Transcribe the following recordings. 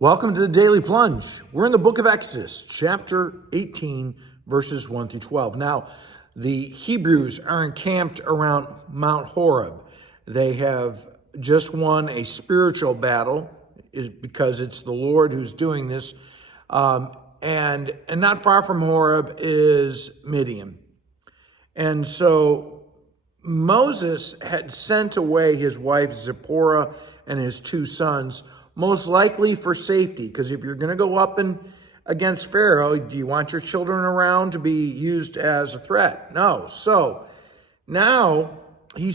Welcome to the Daily Plunge. We're in the book of Exodus, chapter 18, verses 1 through 12. Now, the Hebrews are encamped around Mount Horeb. They have just won a spiritual battle because it's the Lord who's doing this. And not far from Horeb is Midian. And so Moses had sent away his wife Zipporah and his two sons, most likely for safety, because if you're going to go up and against Pharaoh, do you want your children around to be used as a threat? No. So now he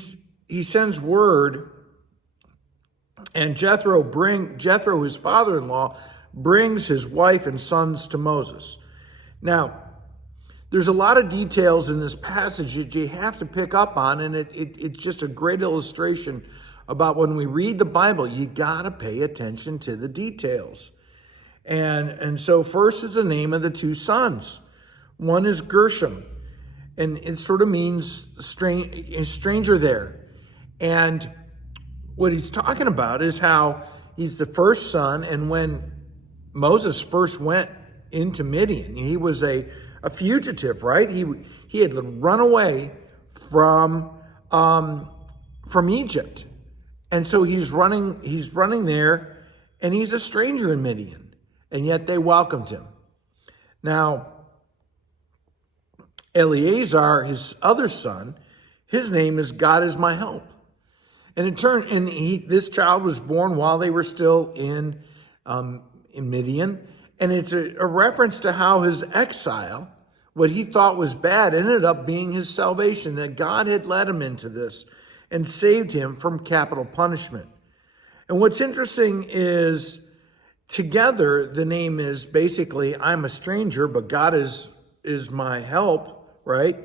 sends word, and Jethro, his father-in-law, brings his wife and sons to Moses. Now, there's a lot of details in this passage that you have to pick up on, and it's just a great illustration about when we read the Bible, you got to pay attention to the details. And so first is the name of the two sons. One is Gershom, and it sort of means stranger there. And what he's talking about is how he's the first son, and when Moses first went into Midian, he was a fugitive, right? He had run away from Egypt. And so he's running there, and he's a stranger in Midian, and yet they welcomed him. Now, Eleazar, his other son, his name is God is my help. And this child was born while they were still in Midian, and it's a reference to how his exile, what he thought was bad, ended up being his salvation, that God had led him into this and saved him from capital punishment. And what's interesting is together the name is basically I'm a stranger, but God is my help, right?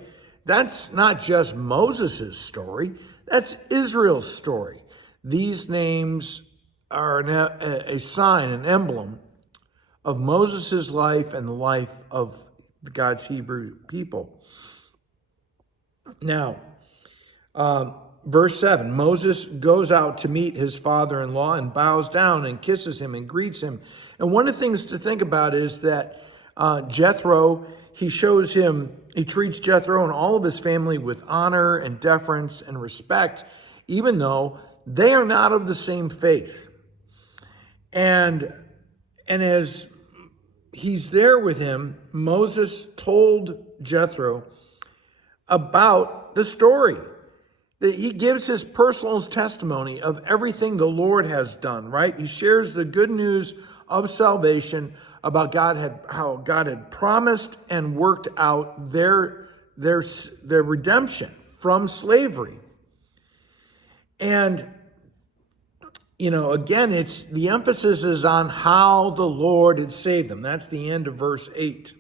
That's not just Moses' story, that's Israel's story. These names are a sign, an emblem of Moses' life and the life of God's Hebrew people. Now, Verse 7, Moses goes out to meet his father-in-law and bows down and kisses him and greets him. And one of the things to think about is that Jethro, he treats Jethro and all of his family with honor and deference and respect, even though they are not of the same faith. And as he's there with him, Moses told Jethro about the story. That he gives his personal testimony of everything the Lord has done, right? He shares the good news of salvation about how God had promised and worked out their redemption from slavery. And, again, the emphasis is on how the Lord had saved them. That's the end of verse 8.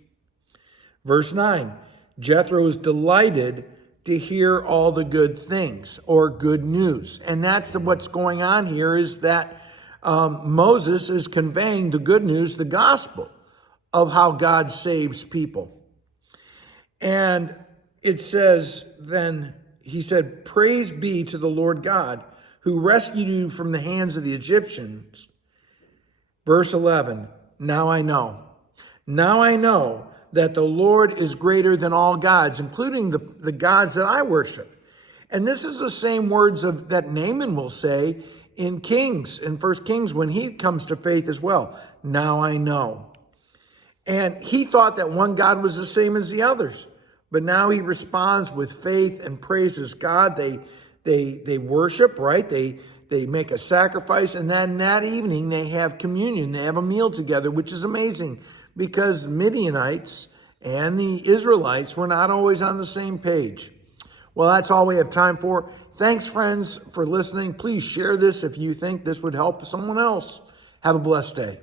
Verse 9, Jethro is delighted to hear all the good things or good news. And that's what's going on here, is that Moses is conveying the good news, the gospel of how God saves people. And it says, then he said, praise be to the Lord God who rescued you from the hands of the Egyptians. Verse 11, now I know that the Lord is greater than all gods, including the gods that I worship. And this is the same words that Naaman will say in 1 Kings, when he comes to faith as well. Now I know. And he thought that one God was the same as the others. But now he responds with faith and praises God. They worship, right? They make a sacrifice. And then that evening they have communion. They have a meal together, which is amazing, because Midianites and the Israelites were not always on the same page. Well, that's all we have time for. Thanks, friends, for listening. Please share this if you think this would help someone else. Have a blessed day.